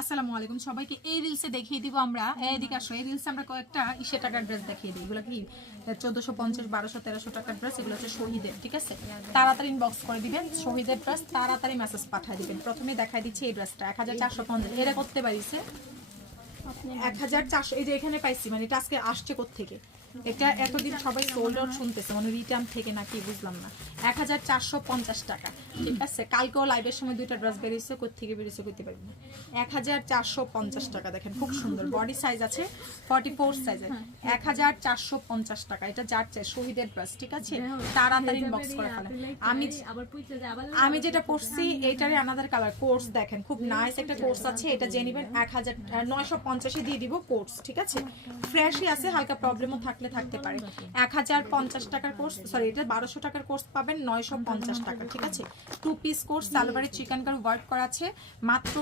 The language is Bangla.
আসসালামু আলাইকুম সবাইকে। এই রিলসে দেখিয়ে দিব আমরা, এদিকে আসো। এই রিলসে আমরা কয়েকটা 20 টাকার ড্রেস দেখিয়ে দিই। এগুলো কি 1450, 1200, 1300 টাকার ড্রেস। এগুলো হচ্ছে শহীদের, ঠিক আছে? তাড়াতাড়ি ইনবক্স করে দিবেন শহীদের ড্রেস, তাড়াতাড়ি মেসেজ পাঠিয়ে দিবেন। প্রথমে দেখাই দিচ্ছি এই ড্রেসটা 1450। এটা করতে পারিছে 1400। এই যে এখানে পাইছি, মানে এটা আজকে আসছে কোত্থেকে? এটা এতদিন সবাই সোল্ড আউট শুনতেছে, মানে রিটার্ন থেকে নাকি বুঝলাম না। 1450 টাকা, ঠিক আছে? কালকেও লাইভের সময় দুইটা ড্রেস বেরিয়েছে, কোত্থেকে বেরিয়েছে করতে পারবো না। 1450 টাকা। দেখেন খুব সুন্দর, বডি সাইজ আছে 44 সাইজের। 1450 টাকা। এটা যার চাই শহীদের ড্রেস, ঠিক আছে? তাড়াতাড়ি ইনবক্স করে ফেলেন। আমি যেটা পরছি এইটারে আনাদার কালার কোর্স, দেখেন খুব নাইস একটা কোর্স আছে। এটা জেনে নেবেন 1950 দিয়ে দিব কোর্স, ঠিক আছে? ফ্রেশই আছে, হালকা প্রবলেমও থাকতে পারে। 1050 টাকার কোর্স, সরি এটা 1200 টাকার কোর্স পাবেন 950 টাকা, ঠিক আছে? 2 পিস কোর্স, সালোয়ারে চিকেন কার ওয়ার্ক করা আছে, মাত্র